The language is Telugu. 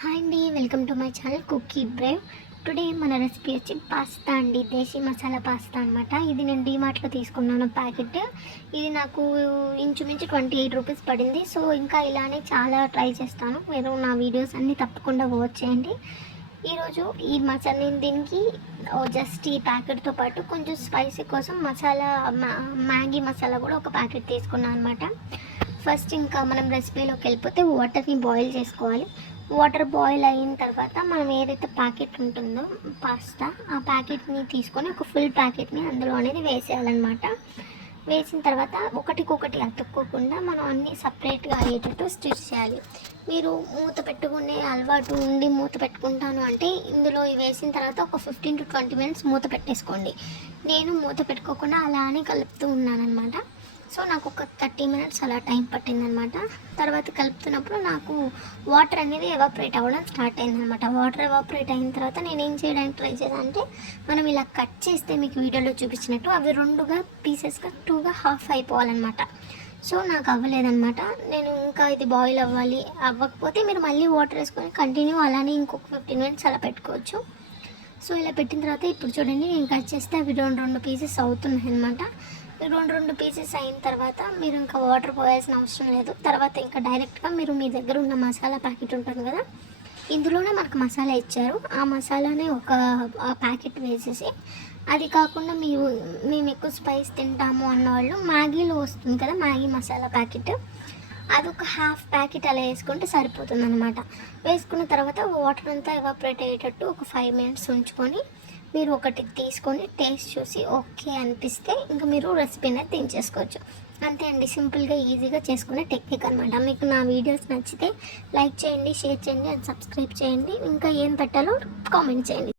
హాయ్ అండి, welcome to my channel Cookie Brave. Today మన రెసిపీ వచ్చి పాస్తా అండి, దేశీ మసాలా పాస్తా అనమాట. ఇది నేను డీమార్ట్లో తీసుకున్నాను ప్యాకెట్. ఇది నాకు ఇంచుమించు 28 రూపీస్ పడింది. సో ఇంకా ఇలానే చాలా ట్రై చేస్తాను. మీరు నా వీడియోస్ అన్నీ తప్పకుండా వాచ్ చేయండి. ఈరోజు ఈ మసాలా దీనికి జస్ట్ ఈ ప్యాకెట్తో పాటు కొంచెం స్పైసీ కోసం మ్యాగీ మసాలా కూడా ఒక ప్యాకెట్ తీసుకున్నాను అనమాట. ఫస్ట్ ఇంకా మనం రెసిపీలోకి వెళ్ళిపోతే వాటర్ని బాయిల్ చేసుకోవాలి. వాటర్ బాయిల్ అయిన తర్వాత మనం ఏదైతే ప్యాకెట్ ఉంటుందో పాస్తా, ఆ ప్యాకెట్ని తీసుకొని ఒక ఫుల్ ప్యాకెట్ని అందులో అనేది వేసేయాలన్నమాట. వేసిన తర్వాత ఒకటికొకటి అతుక్కోకుండా మనం అన్నీ సపరేట్గా అయ్యేటట్టు స్టిచ్ చేయాలి. మీరు మూత పెట్టుకునే అలవాటు ఉండి మూత పెట్టుకుంటాను అంటే ఇందులో వేసిన తర్వాత ఒక 15 to 20 minutes మూత పెట్టేసుకోండి. నేను మూత పెట్టుకోకుండా అలానే కలుపుతూ ఉన్నానమాట. సో నాకు ఒక 30 minutes అలా టైం పట్టిందనమాట. తర్వాత కలుపుతున్నప్పుడు నాకు వాటర్ అనేది ఎవాపరేట్ అవ్వడం స్టార్ట్ అయిందనమాట. వాటర్ ఎవాపరేట్ అయిన తర్వాత నేను ఏం చేయడానికి ట్రై చేశానంటే, మనం ఇలా కట్ చేస్తే మీకు వీడియోలో చూపించినట్టు అవి 2 పీసెస్గా 2గా హాఫ్ అయిపోవాలన్నమాట. సో నాకు అవ్వలేదన్నమాట. నేను ఇంకా ఇది బాయిల్ అవ్వకపోతే మీరు మళ్ళీ వాటర్ వేసుకొని కంటిన్యూ అలానే ఇంకొక 15 minutes అలా పెట్టుకోవచ్చు. సో ఇలా పెట్టిన తర్వాత ఇప్పుడు చూడండి, నేను కట్ చేస్తే అవి 2 పీసెస్ అవుతున్నాయి అనమాట. 2 పీసెస్ అయిన తర్వాత మీరు ఇంకా వాటర్ పోయాల్సిన అవసరం లేదు. తర్వాత ఇంకా డైరెక్ట్గా మీరు మీ దగ్గర ఉన్న మసాలా ప్యాకెట్ ఉంటుంది కదా, ఇందులోనే మనకు మసాలా ఇచ్చారు. ఆ మసాలాని ఒక ప్యాకెట్ వేసేసి, అది కాకుండా మేము ఎక్కువ స్పైస్ తింటాము అన్నవాళ్ళు మ్యాగీలో వస్తుంది కదా మ్యాగీ మసాలా ప్యాకెట్, అదొక హాఫ్ ప్యాకెట్ అలా వేసుకుంటే సరిపోతుంది అనమాట. వేసుకున్న తర్వాత వాటర్ అంతా ఎవాపరేట్ అయ్యేటట్టు ఒక 5 minutes ఉంచుకొని మీరు ఒకటి తీసుకొని టేస్ట్ చూసి ఓకే అనిపిస్తే ఇంకా మీరు రెసిపీ అనేది దించేసుకోవచ్చు. అంతే అండి, సింపుల్గా ఈజీగా చేసుకునే టెక్నిక్ అనమాట. మీకు నా వీడియోస్ నచ్చితే లైక్ చేయండి, షేర్ చేయండి అండ్ సబ్స్క్రైబ్ చేయండి. ఇంకా ఏం పెట్టాలో కామెంట్ చేయండి.